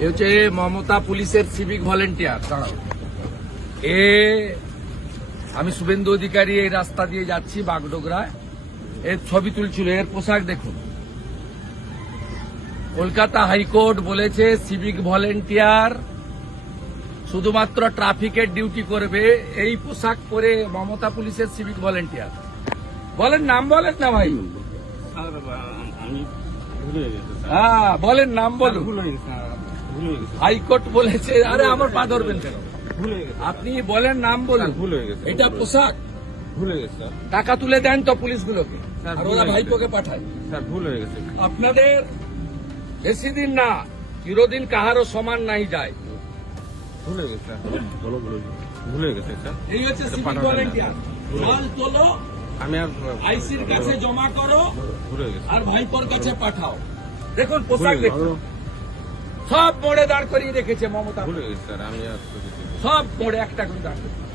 এ হচ্ছে মমতা পুলিশের civic volunteer দাঁড়াও। এ আমি শুভেন্দু অধিকারী এই রাস্তা দিয়ে যাচ্ছি বাগডোগরায়। এর ছবি তুলছিল এর পোশাক দেখুন। কলকাতা হাইকোর্ট বলেছে সিভিক ভলেন্টিয়ার শুধুমাত্র ট্রাফিকের ডিউটি করবে এই পোশাক পরে মমতা পুলিশের সিভিক ভলেন্টিয়ার বলেন নাম বলেন না ভাই। হ্যাঁ বলেন নাম বলুন। হয়ে হয়ে হাইকোর্ট বলেছে আরে আমার পা ধরবেন কেন ভুল গেছে আপনি বলেন নাম বলুন ভুল হয়ে গেছে এটা পোশাক ভুল হয়ে গেছে টাকা তুলে দেন তো পুলিশগুলোকে আর ওরা ভাইপোকে পাঠায় স্যার ভুল হয়ে গেছে আপনাদের বেশি দিন না চিরদিন কাহারও সমান নাই যায় ভুল হয়ে গেছে বলো বলো ভুল গেছে স্যার এই হচ্ছে সিভিক ভলেন্টিয়ার মাল তোলো আমি আর আইসির কাছে জমা করো ভুল হয়ে গেছে আর ভাইপোর কাছে পাঠাও দেখুন পোশাক দেখুন সব মোড়ে দাঁড় করিয়ে রেখেছে মমতা সব মোড়ে একটা করে দাঁড় করিয়ে।